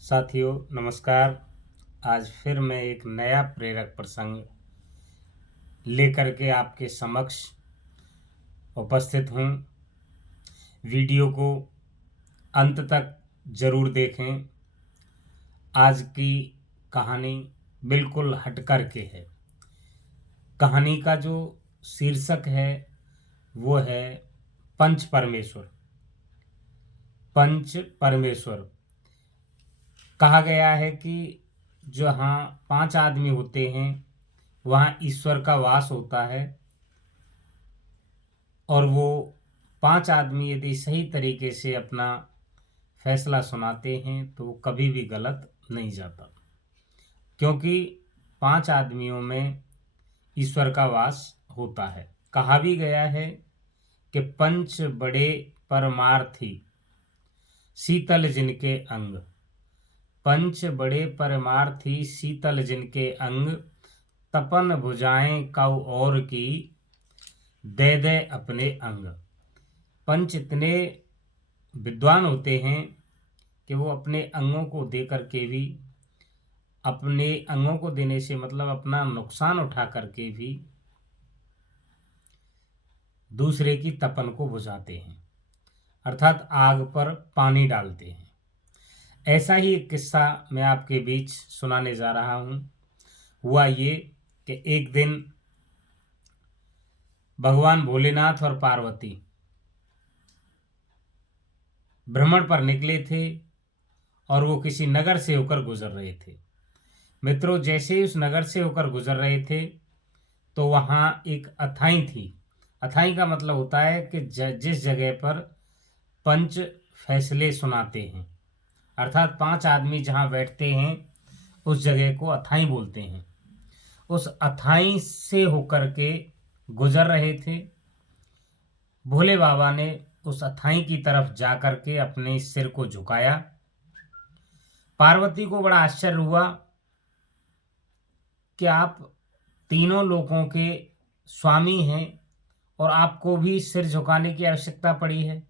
साथियों नमस्कार। आज फिर मैं एक नया प्रेरक प्रसंग लेकर के आपके समक्ष उपस्थित हूँ। वीडियो को अंत तक ज़रूर देखें। आज की कहानी बिल्कुल हटकर के है। कहानी का जो शीर्षक है वो है पंच परमेश्वर। पंच परमेश्वर कहा गया है कि जहाँ 5 आदमी होते हैं वहाँ ईश्वर का वास होता है, और वो 5 आदमी यदि सही तरीके से अपना फैसला सुनाते हैं तो वो कभी भी गलत नहीं जाता, क्योंकि 5 आदमियों में ईश्वर का वास होता है। कहा भी गया है कि पंच बड़े परमार्थी शीतल जिनके अंग, पंच बड़े परमार्थी शीतल जिनके अंग, तपन भुजाएं कौ और की दे दे अपने अंग। पंच इतने विद्वान होते हैं कि वो अपने अंगों को दे करके भी, अपने अंगों को देने से मतलब अपना नुकसान उठा करके भी दूसरे की तपन को बुझाते हैं, अर्थात आग पर पानी डालते हैं। ऐसा ही एक किस्सा मैं आपके बीच सुनाने जा रहा हूँ। हुआ ये कि एक दिन भगवान भोलेनाथ और पार्वती भ्रमण पर निकले थे और वो किसी नगर से होकर गुजर रहे थे। मित्रों, जैसे ही उस नगर से होकर गुजर रहे थे तो वहाँ एक अथाई थी। अथाई का मतलब होता है कि जिस जगह पर पंच फैसले सुनाते हैं, अर्थात 5 आदमी जहाँ बैठते हैं उस जगह को अथाई बोलते हैं। उस अथाई से होकर के गुजर रहे थे। भोले बाबा ने उस अथाई की तरफ जाकर के अपने सिर को झुकाया। पार्वती को बड़ा आश्चर्य हुआ कि आप तीनों लोकों के स्वामी हैं और आपको भी सिर झुकाने की आवश्यकता पड़ी है।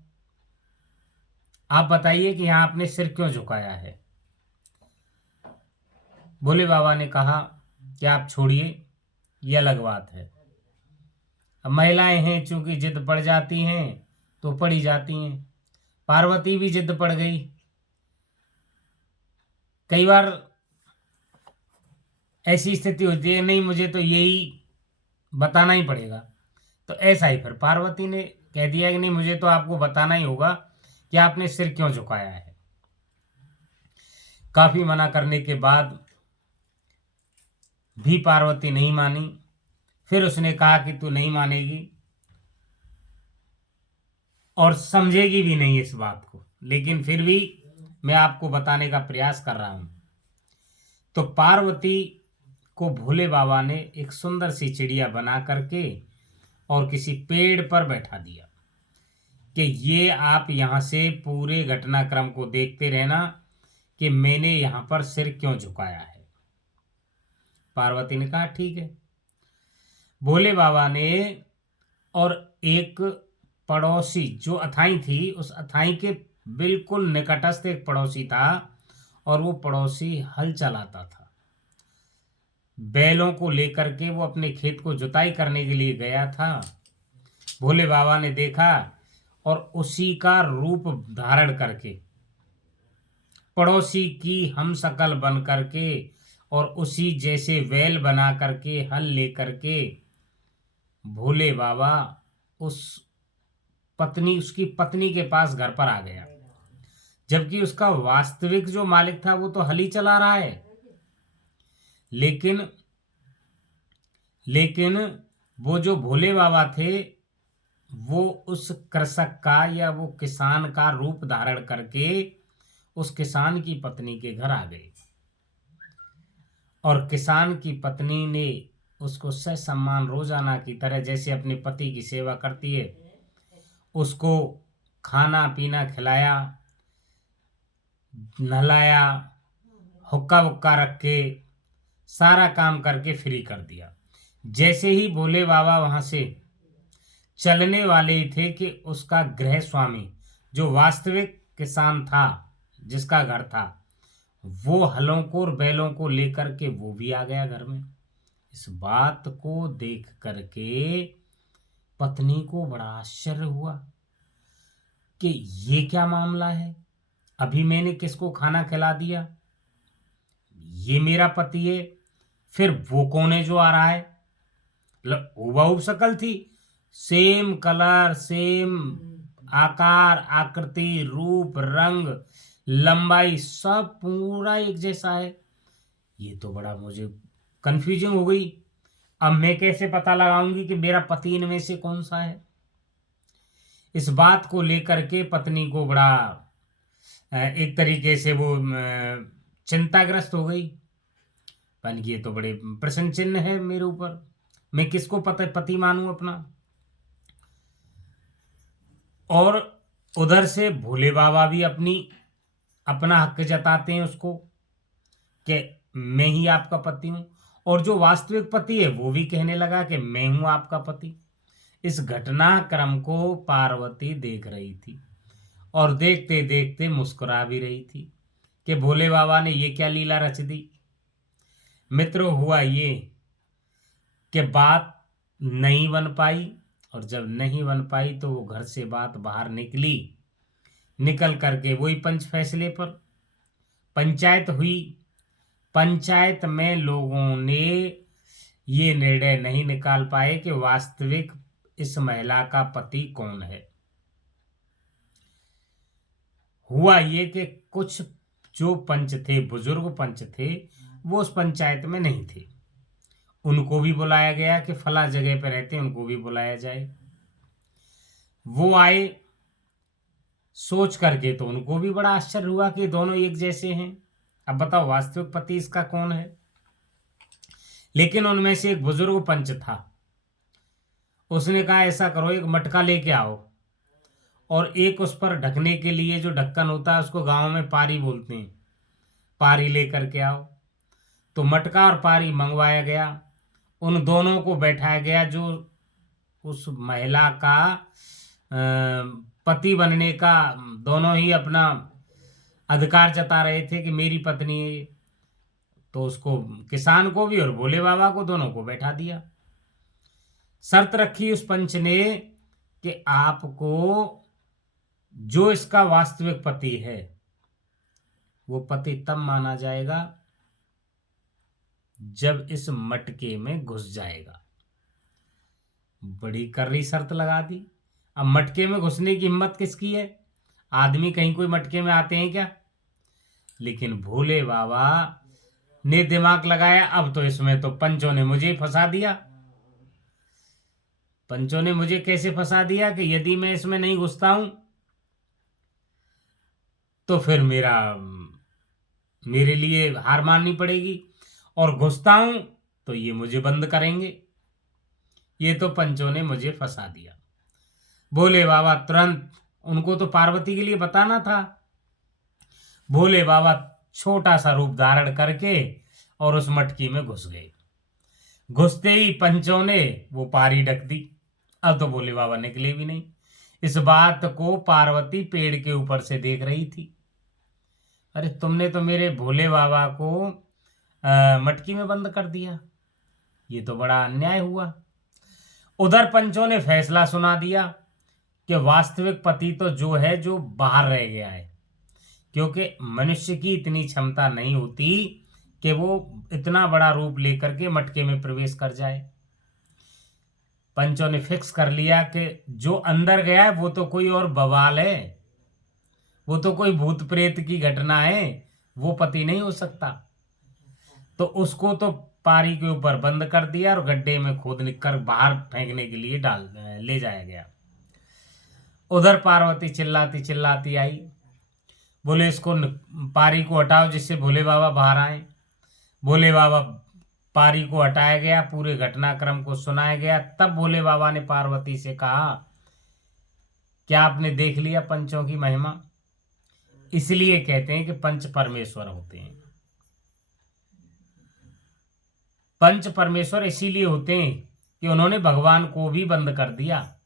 आप बताइए कि यहाँ आपने सिर क्यों झुकाया है। भोले बाबा ने कहा कि आप छोड़िए, ये अलग बात है। अब महिलाएं हैं, चूंकि जिद पड़ जाती हैं तो पड़ी जाती हैं। पार्वती भी जिद पड़ गई। कई बार ऐसी स्थिति होती है, नहीं मुझे तो यही बताना ही पड़ेगा। तो ऐसा ही फिर पार्वती ने कह दिया कि नहीं, मुझे तो आपको बताना ही होगा कि आपने सिर क्यों झुकाया है। काफी मना करने के बाद भी पार्वती नहीं मानी। फिर उसने कहा कि तू नहीं मानेगी और समझेगी भी नहीं इस बात को, लेकिन फिर भी मैं आपको बताने का प्रयास कर रहा हूं। तो पार्वती को भोले बाबा ने एक सुंदर सी चिड़िया बना करके और किसी पेड़ पर बैठा दिया कि ये आप यहाँ से पूरे घटनाक्रम को देखते रहना कि मैंने यहाँ पर सिर क्यों झुकाया है। पार्वती ने कहा ठीक है। भोले बाबा ने और एक पड़ोसी जो अथाई थी, उस अथाई के बिल्कुल निकटस्थ एक पड़ोसी था और वो पड़ोसी हल चलाता था। बैलों को लेकर के वो अपने खेत को जुताई करने के लिए गया था। भोले बाबा ने देखा और उसी का रूप धारण करके, पड़ोसी की हम शकल बन करके और उसी जैसे बैल बना करके, हल लेकर के भोले बाबा उसकी पत्नी के पास घर पर आ गया। जबकि उसका वास्तविक जो मालिक था वो तो हल ही चला रहा है, लेकिन लेकिन वो जो भोले बाबा थे वो उस कृषक का या वो किसान का रूप धारण करके उस किसान की पत्नी के घर आ गए और किसान की पत्नी ने उसको ससम्मान रोजाना की तरह जैसे अपने पति की सेवा करती है, उसको खाना पीना खिलाया, नहलाया, हुक्का वुक्का रख के सारा काम करके फ्री कर दिया। जैसे ही भोले बाबा वहां से चलने वाले ही थे कि उसका गृह स्वामी जो वास्तविक किसान था, जिसका घर था, वो हलों को और बैलों को लेकर के वो भी आ गया घर में। इस बात को देख करके पत्नी को बड़ा आश्चर्य हुआ कि ये क्या मामला है, अभी मैंने किसको खाना खिला दिया, ये मेरा पति है, फिर वो कौन है जो आ रहा है। हूबहू शक्ल थी, सेम कलर, सेम आकार, आकृति, रूप, रंग, लंबाई, सब पूरा एक जैसा है। ये तो बड़ा मुझे कंफ्यूजिंग हो गई। अब मैं कैसे पता लगाऊंगी कि मेरा पति इनमें से कौन सा है। इस बात को लेकर के पत्नी को बड़ा एक तरीके से वो चिंताग्रस्त हो गई। पर ये तो बड़े प्रश्न चिन्ह है मेरे ऊपर, मैं किसको पति मानूं अपना। और उधर से भोले बाबा भी अपना हक जताते हैं उसको कि मैं ही आपका पति हूं, और जो वास्तविक पति है वो भी कहने लगा कि मैं हूं आपका पति। इस घटनाक्रम को पार्वती देख रही थी और देखते देखते मुस्कुरा भी रही थी कि भोले बाबा ने ये क्या लीला रच दी। मित्रों, हुआ ये कि बात नहीं बन पाई, और जब नहीं बन पाई तो वो घर से बात बाहर निकल करके वही पंच फैसले पर पंचायत हुई। पंचायत में लोगों ने ये निर्णय नहीं निकाल पाए कि वास्तविक इस महिला का पति कौन है। हुआ ये कि कुछ जो पंच थे, बुजुर्ग पंच थे, वो उस पंचायत में नहीं थे। उनको भी बुलाया गया कि फला जगह पर रहते, उनको भी बुलाया जाए। वो आए, सोच करके तो उनको भी बड़ा आश्चर्य हुआ कि दोनों एक जैसे हैं। अब बताओ वास्तविक पति इसका कौन है। लेकिन उनमें से एक बुजुर्ग पंच था, उसने कहा ऐसा करो, एक मटका लेके आओ और एक उस पर ढकने के लिए जो ढक्कन होता है, उसको गांव में पारी बोलते हैं, पारी लेकर के आओ। तो मटका और पारी मंगवाया गया, उन दोनों को बैठाया गया जो उस महिला का पति बनने का दोनों ही अपना अधिकार जता रहे थे कि मेरी पत्नी है ये। तो उसको, किसान को भी और भोले बाबा को, दोनों को बैठा दिया। शर्त रखी उस पंच ने कि आपको जो इसका वास्तविक पति है वो पति तब माना जाएगा जब इस मटके में घुस जाएगा। बड़ी कर्री शर्त लगा दी। अब मटके में घुसने की हिम्मत किसकी है, आदमी कहीं कोई मटके में आते हैं क्या। लेकिन भोले बाबा ने दिमाग लगाया, अब तो इसमें तो पंचों ने मुझे फंसा दिया। पंचों ने मुझे कैसे फंसा दिया कि यदि मैं इसमें नहीं घुसता हूं तो फिर मेरे लिए हार माननी पड़ेगी, और घुसता हूं तो ये मुझे बंद करेंगे। ये तो पंचों ने मुझे फंसा दिया। भोले बाबा तुरंत, उनको तो पार्वती के लिए बताना था। भोले बाबा छोटा सा रूप धारण करके और उस मटकी में घुस गए। घुसते ही पंचों ने वो पारी ढक दी। अब तो भोले बाबा निकले भी नहीं। इस बात को पार्वती पेड़ के ऊपर से देख रही थी। अरे तुमने तो मेरे भोले बाबा को मटकी में बंद कर दिया, ये तो बड़ा अन्याय हुआ। उधर पंचों ने फैसला सुना दिया कि वास्तविक पति तो जो है, जो बाहर रह गया है, क्योंकि मनुष्य की इतनी क्षमता नहीं होती कि वो इतना बड़ा रूप लेकर के मटके में प्रवेश कर जाए। पंचों ने फिक्स कर लिया कि जो अंदर गया है वो तो कोई और बवाल है, वो तो कोई भूत प्रेत की घटना है, वो पति नहीं हो सकता। तो उसको तो पारी के ऊपर बंद कर दिया और गड्ढे में खोद कर बाहर फेंकने के लिए ले जाया गया। उधर पार्वती चिल्लाती चिल्लाती आई, बोले इसको पारी को हटाओ जिससे भोले बाबा बाहर आए। भोले बाबा, पारी को हटाया गया, पूरे घटनाक्रम को सुनाया गया। तब भोले बाबा ने पार्वती से कहा, क्या आपने देख लिया पंचों की महिमा। इसलिए कहते हैं कि पंच परमेश्वर होते हैं। पंच परमेश्वर इसीलिए होते हैं कि उन्होंने भगवान को भी बंद कर दिया।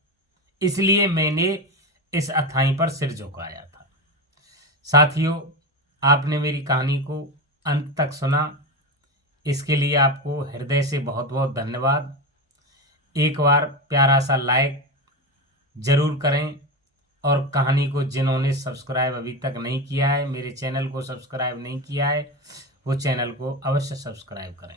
इसलिए मैंने इस अथाई पर सिर झुकाया था। साथियों, आपने मेरी कहानी को अंत तक सुना, इसके लिए आपको हृदय से बहुत बहुत धन्यवाद। एक बार प्यारा सा लाइक जरूर करें और कहानी को जिन्होंने सब्सक्राइब अभी तक नहीं किया है, मेरे चैनल को सब्सक्राइब नहीं किया है, वो चैनल को अवश्य सब्सक्राइब करें।